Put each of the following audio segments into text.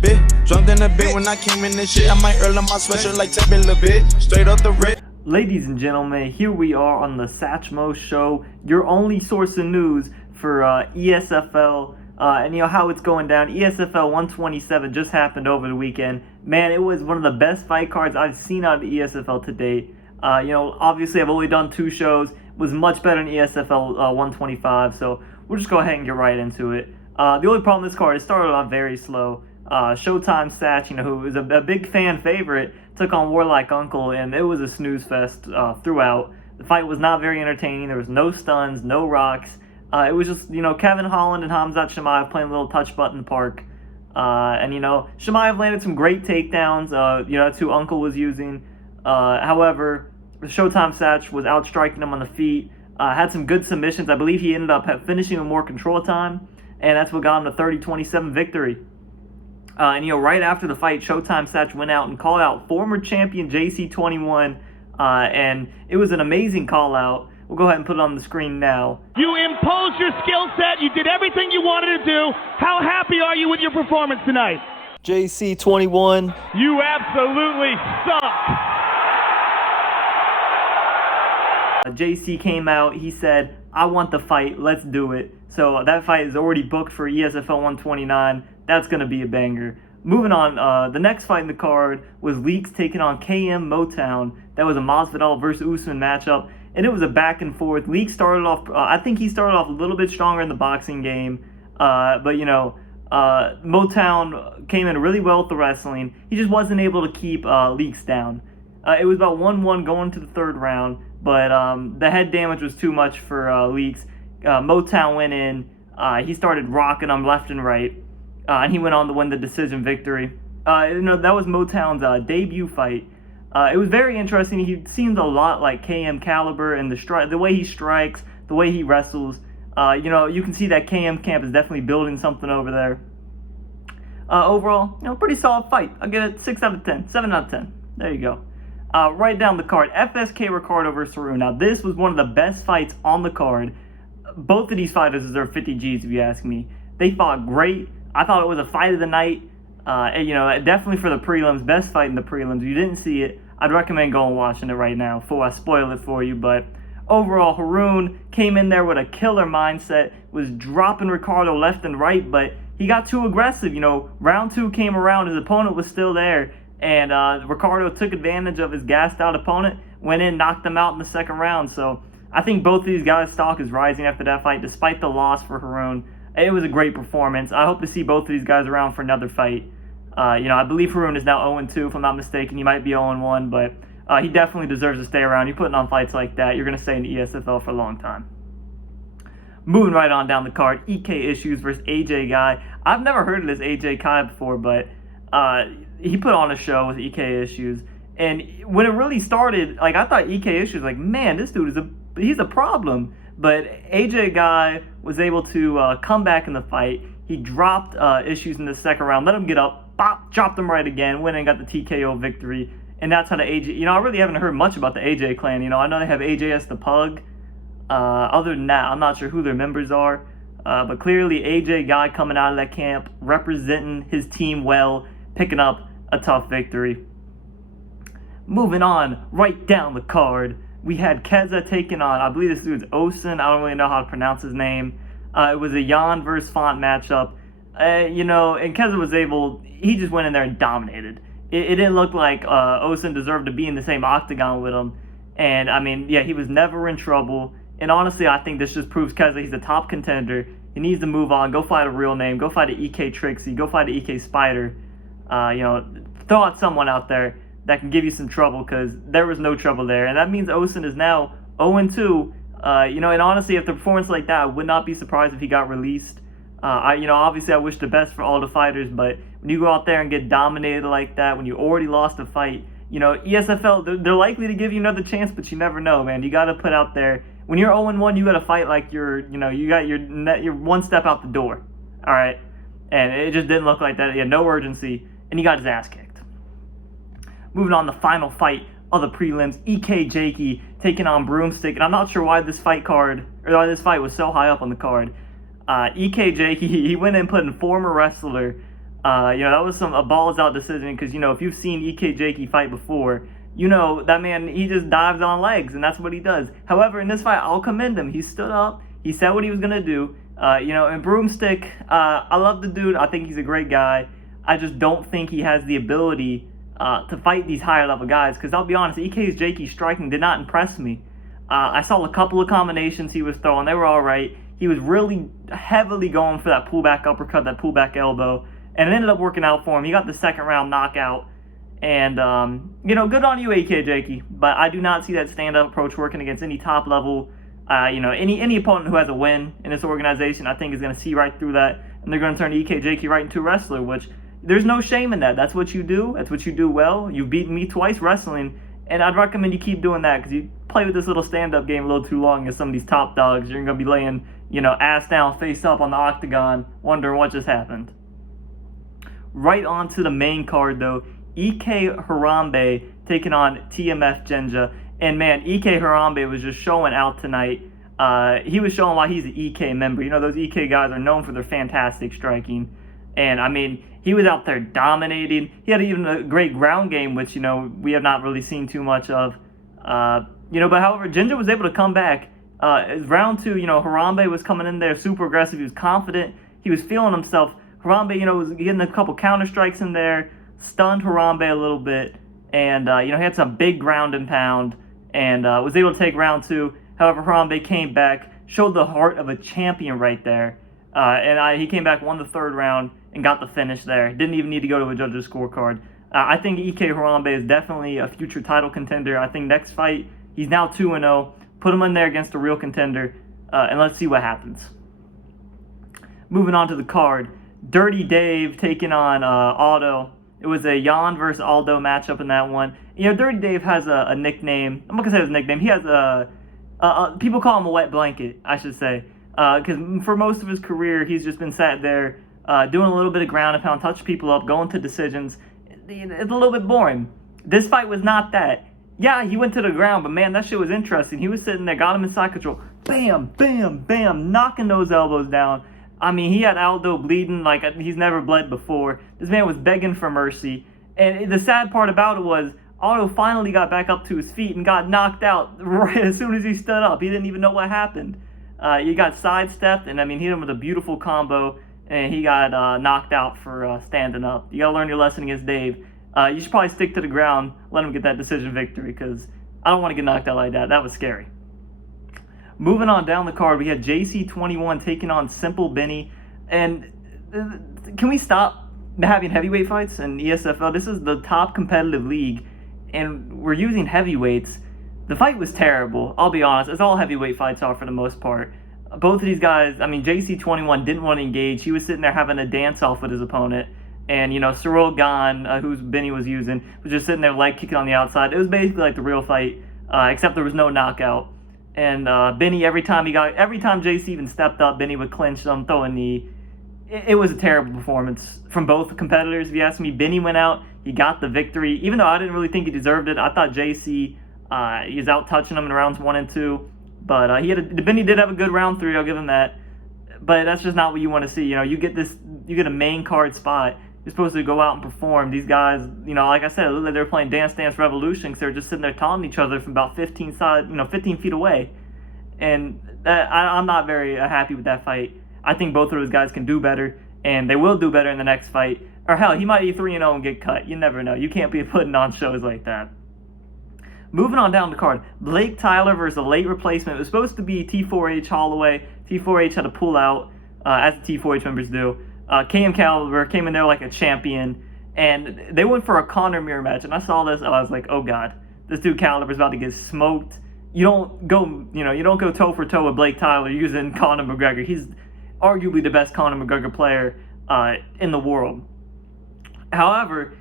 bit. Drunk in a bit when I came in this shit. I might earn on my sweatshirt like Tevin a bit. Straight up the rip. Ladies and gentlemen, here we are on the Satchmoe Show, your only source of news for ESFL and you know how it's going down. ESFL 127 just happened over the weekend. Man, it was one of the best fight cards I've seen out of the ESFL to date. You know, obviously I've only done 2 shows. It was much better than ESFL 125, so we'll just go ahead and get right into it. The only problem with this card, it started off very slow. Showtime SATCH, you know, who is a big fan favorite, took on Warlike Uncle, and it was a snooze fest throughout. The fight was not very entertaining. There was no stuns, no rocks. It was just, you know, Kevin Holland and Khamzat Chimaev playing a little touch button park. And, you know, Chimaev landed some great takedowns. You know, that's who Uncle was using. However, Showtime SATCH was outstriking him on the feet. Had some good submissions. I believe he ended up finishing with more control time, and that's what got him the 30-27 victory. And, you know, right after the fight, Showtime SATCH went out and called out former champion JC21, and it was an amazing call out. We'll go ahead and put it on the screen now. You imposed your skill set. You did everything you wanted to do. How happy are you with your performance tonight? JC21. You absolutely suck. JC came out, he said, I want the fight, let's do it. So that fight is already booked for ESFL 129. That's going to be a banger. Moving on, the next fight in the card was LEAXES taking on KM Motown. That was a Masvidal versus Usman matchup, and it was a back and forth. LEAXES started off, I think he started off a little bit stronger in the boxing game, but you know, Motown came in really well with the wrestling. He just wasn't able to keep LEAXES down. It was about 1-1 going to the 3rd round, but the head damage was too much for LEAXES. Motown went in, he started rocking him left and right, and he went on to win the decision victory. You know, that was Motown's debut fight. It was very interesting. He seemed a lot like KM caliber, and the way he strikes, the way he wrestles. You know, you can see that KM camp is definitely building something over there. Overall, you know, pretty solid fight. I'll give it 6 out of 10, 7 out of 10. There you go. Right down the card, FSK RICARDO versus Haroon. Now, this was one of the best fights on the card. Both of these fighters deserve 50 G's, if you ask me. They fought great. I thought it was a fight of the night. And, you know, definitely for the prelims, best fight in the prelims. If you didn't see it, I'd recommend going and watching it right now before I spoil it for you. But overall, Haroon came in there with a killer mindset, was dropping RICARDO left and right, but he got too aggressive. You know, round 2 came around, his opponent was still there, and RICARDO took advantage of his gassed out opponent, went in, knocked him out in the 2nd round. So I think both of these guys' stock is rising after that fight, despite the loss for Haroon. It was a great performance. I hope to see both of these guys around for another fight. You know, I believe Haroon is now 0-2, if I'm not mistaken. He might be 0-1, but he definitely deserves to stay around. You're putting on fights like that, you're going to stay in the ESFL for a long time. Moving right on down the card, EK Issues versus AJ Guy. I've never heard of this AJ Guy before, but he put on a show with EK Issues. And when it really started, like, I thought EK Issues, like, man, this dude he's a problem. But AJ Guy was able to come back in the fight. He dropped Issues in the 2nd round, let him get up, bop, chopped him right again, went and got the TKO victory. And that's how the AJ, you know, I really haven't heard much about the AJ clan. You know, I know they have AJS the Pug. Other than that, I'm not sure who their members are. But clearly, AJ Guy coming out of that camp, representing his team well, picking up a tough victory. Moving on, right down the card, we had KEZZA taking on, I believe this dude's Osun. I don't really know how to pronounce his name. It was a Jan versus Font matchup. You know, and KEZZA was able, he just went in there and dominated. It didn't look like Osun deserved to be in the same octagon with him. And, I mean, yeah, he was never in trouble. And honestly, I think this just proves KEZZA, he's the top contender. He needs to move on, go fight a real name, go fight an EK Trixie, go fight an EK Spider. You know, throw out someone out there that can give you some trouble, because there was no trouble there. And that means Osun is now 0-2. You know, and honestly, after a performance like that, I would not be surprised if he got released. You know, obviously I wish the best for all the fighters, but when you go out there and get dominated like that, when you already lost a fight, you know, ESFL, they're likely to give you another chance, but you never know, man. You got to put out there, when you're 0-1, you got to fight like you're one step out the door, all right? And it just didn't look like that. He had no urgency, and he got his ass kicked. Moving on, the final fight of the prelims, EK JAKEY taking on Broomstick, and I'm not sure why this fight was so high up on the card. EK JAKEY, he went in putting former wrestler That was a balls out decision because, if you've seen JAKEY fight before, that man, he just dives on legs, and that's what he does. However, in this fight, I'll commend him. He stood up. He said what he was going to do. And Broomstick, I love the dude. I think he's a great guy. I just don't think he has the ability to fight these higher level guys because I'll be honest, JAKEY's striking did not impress me. I saw a couple of combinations he was throwing. They were all right. He was really heavily going for that pullback uppercut, that pullback elbow, and it ended up working out for him. He got the second round knockout. And, good on you, JAKEY. But I do not see that stand-up approach working against any top-level, any opponent who has a win in this organization. I think is going to see right through that, and they're going to turn JAKEY right into a wrestler, which there's no shame in that. That's what you do. That's what you do well. You've beaten me twice wrestling, and I'd recommend you keep doing that because you play with this little stand-up game a little too long against some of these top dogs. You're going to be laying, ass down, face up on the octagon, wondering what just happened. Right on to the main card, though. HARAMBE taking on TMF Genja. And man, HARAMBE was just showing out tonight. He was showing why he's an EK member. Those EK guys are known for their fantastic striking. And I mean, he was out there dominating. He had even a great ground game, which, we have not really seen too much of. But however, Genja was able to come back. Round 2, HARAMBE was coming in there super aggressive. He was confident. He was feeling himself. HARAMBE, was getting a couple counter strikes in there. Stunned HARAMBE a little bit, and he had some big ground and pound, and was able to take round 2. However, HARAMBE came back, showed the heart of a champion right there, and he came back, won the 3rd round, and got the finish there. Didn't even need to go to a judge's scorecard. I think HARAMBE is definitely a future title contender. I think next fight, he's now 2-0. Put him in there against a real contender, and let's see what happens. Moving on to the card, Dirty Dave taking on Aldo. It was a Jan versus Aldo matchup in that one. Dirty Dave has a nickname. I'm not going to say his nickname. He has people call him a wet blanket, I should say. Because for most of his career, he's just been sat there doing a little bit of ground and pound, touch people up, going to decisions. It's a little bit boring. This fight was not that. Yeah, he went to the ground, but man, that shit was interesting. He was sitting there, got him in side control. Bam, bam, bam, knocking those elbows down. I mean, he had Aldo bleeding like he's never bled before. This man was begging for mercy. And the sad part about it was Aldo finally got back up to his feet and got knocked out right as soon as he stood up. He didn't even know what happened. He got sidestepped, and hit him with a beautiful combo, and he got knocked out for standing up. You got to learn your lesson against Dave. You should probably stick to the ground, let him get that decision victory, because I don't want to get knocked out like that. That was scary. Moving on down the card, we had JC21 taking on Simple Benny. And can we stop having heavyweight fights in ESFL? This is the top competitive league, and we're using heavyweights. The fight was terrible, I'll be honest. It's all heavyweight fights are for the most part. Both of these guys, JC21 didn't want to engage. He was sitting there having a dance-off with his opponent. And, Cyril Gan, who's Benny was using, was just sitting there leg kicking on the outside. It was basically like the real fight, except there was no knockout. And Benny, every time JC even stepped up, Benny would clinch them, throw a knee. It was a terrible performance from both competitors, if you ask me. Benny went out, he got the victory. Even though I didn't really think he deserved it, I thought JC, he was out touching him in rounds 1 and 2. But Benny did have a good round 3, I'll give him that. But that's just not what you want to see. You get a main card spot. You're supposed to go out and perform. These guys, like I said, it looked like they were playing Dance Dance Revolution because they were just sitting there taunting each other from about 15 feet away. And I'm not very happy with that fight. I think both of those guys can do better, and they will do better in the next fight. Or hell, he might be 3-0 and get cut. You never know. You can't be putting on shows like that. Moving on down the card, Blake Tyler versus a late replacement. It was supposed to be T4H Holloway. T4H had to pull out, as the T4H members do. KM Caliber came in there like a champion, and they went for a Conor mirror match. And I saw this, and I was like, oh god, this dude Caliber's about to get smoked. You don't go toe for toe with Blake Tyler using Conor McGregor. He's arguably the best Conor McGregor player in the world. However,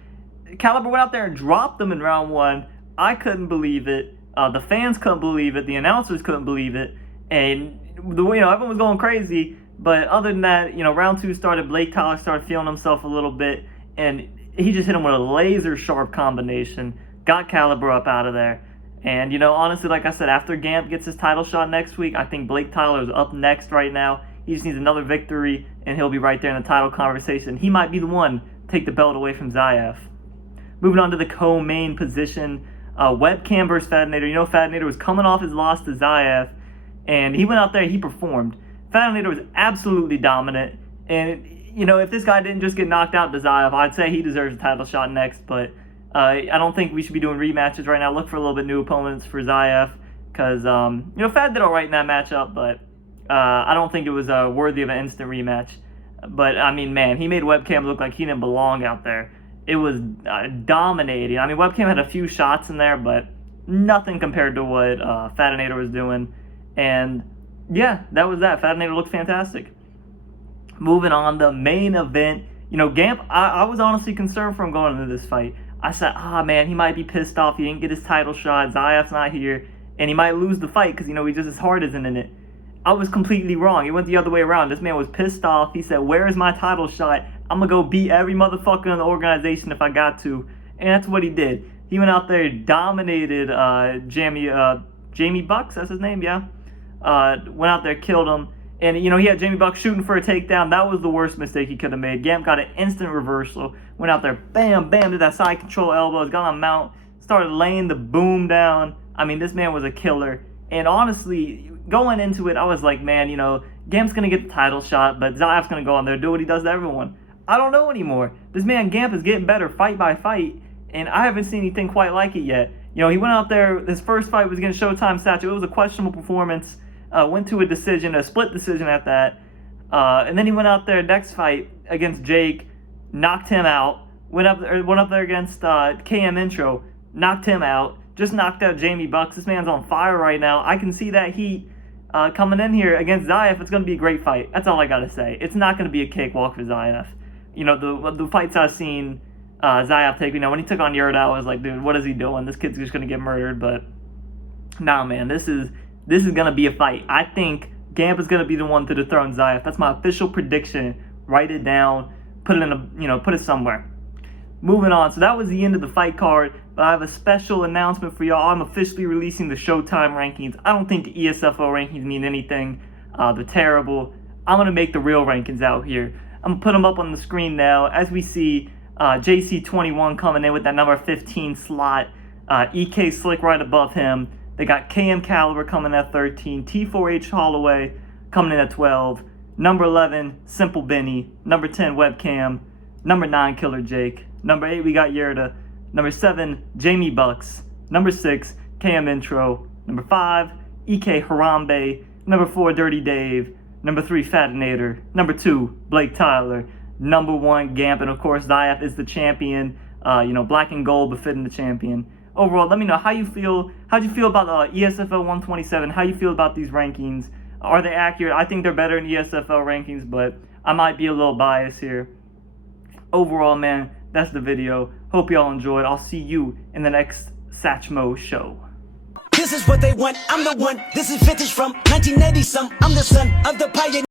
Caliber went out there and dropped them in round 1. I couldn't believe it. The fans couldn't believe it. The announcers couldn't believe it. And everyone was going crazy. But other than that, round 2 started. Blake Tyler started feeling himself a little bit, and he just hit him with a laser sharp combination. Got Caliber up out of there. And honestly, like I said, after Gamp gets his title shot next week, I think Blake Tyler is up next right now. He just needs another victory, and he'll be right there in the title conversation. He might be the one to take the belt away from Zayev. Moving on to the co-main position, WEBCAM versus Fadinator. You know, Fadinator was coming off his loss to Zayev, and he went out there, he performed. Fadinator was absolutely dominant, and, you know, if this guy didn't just get knocked out to Zayev, I'd say he deserves a title shot next, but I don't think we should be doing rematches right now. Look for a little bit new opponents for Zayev, because, you know, Fad did all right in that matchup, but I don't think it was worthy of an instant rematch. But, I mean, man, he made WEBCAM look like he didn't belong out there. It was dominating. I mean, WEBCAM had a few shots in there, but nothing compared to what Fadinator was doing. And, yeah, that was that. Fadinator looked fantastic. Moving on, the main event. You know, Gamp, I was honestly concerned for him going into this fight. I said, man, he might be pissed off. He didn't get his title shot. Zayev's not here. And he might lose the fight because, you know, his heart isn't in it. I was completely wrong. It went the other way around. This man was pissed off. He said, where is my title shot? I'm going to go beat every motherfucker in the organization if I got to. And that's what he did. He went out there, dominated JamieBucks, that's his name, yeah? Went out there, killed him. And, you know, he had JamieBucks shooting for a takedown. That was the worst mistake he could have made. Gamp got an instant reversal. Went out there, bam, bam, did that side control elbows, got on mount, started laying the boom down. I mean, this man was a killer. And honestly, going into it, I was like, man, you know, Gamp's going to get the title shot, but Zayev's going to go on there, do what he does to everyone. I don't know anymore. This man Gamp is getting better fight by fight, and I haven't seen anything quite like it yet. You know, he went out there, his first fight was against Showtime SATCH. It was a questionable performance. Went to a decision, a split decision at that. And then he went out there, next fight against Jake, knocked him out. Went up there against KM Intro, knocked him out. Just knocked out JamieBucks. This man's on fire right now. I can see that heat coming in here against Zayev. It's going to be a great fight. That's all I got to say. It's not going to be a cakewalk for Zayev. You know, the fights I've seen Zayev take, you know, when he took on Yurda, I was like, dude, what is he doing? This kid's just going to get murdered. But, nah, man, this is going to be a fight. I think Gamp is going to be the one to dethrone Zayev. That's my official prediction. Write it down. Put it somewhere. Moving on. So that was the end of the fight card. But I have a special announcement for y'all. I'm officially releasing the Showtime rankings. I don't think the ESFL rankings mean anything. They're terrible. I'm going to make the real rankings out here. I'm going to put them up on the screen now. As we see, JC21 coming in with that number 15 slot. EK Slick right above him. They got KM Caliber coming at 13. T4H Holloway coming in at 12. Number 11, Simple Benny. Number 10, WEBCAM. Number 9, Killer Jake. Number 8, we got Yurda. Number 7, JamieBucks. Number 6, KM Intro. Number 5, EK Harambe. Number 4, Dirty Dave. Number 3, Fadinator. Number 2, Blake Tyler. Number 1, Gamp. And of course, Zayev is the champion. You know, black and gold befitting the champion. Overall, let me know how you feel. How'd you feel about ESFL 127? How you feel about these rankings? Are they accurate? I think they're better in ESFL rankings, but I might be a little biased here. Overall, man, that's the video. Hope y'all enjoyed. I'll see you in the next Satchmoe Show. This is what they want. I'm the one. This is vintage from 1980 some. I'm the son of the pioneer.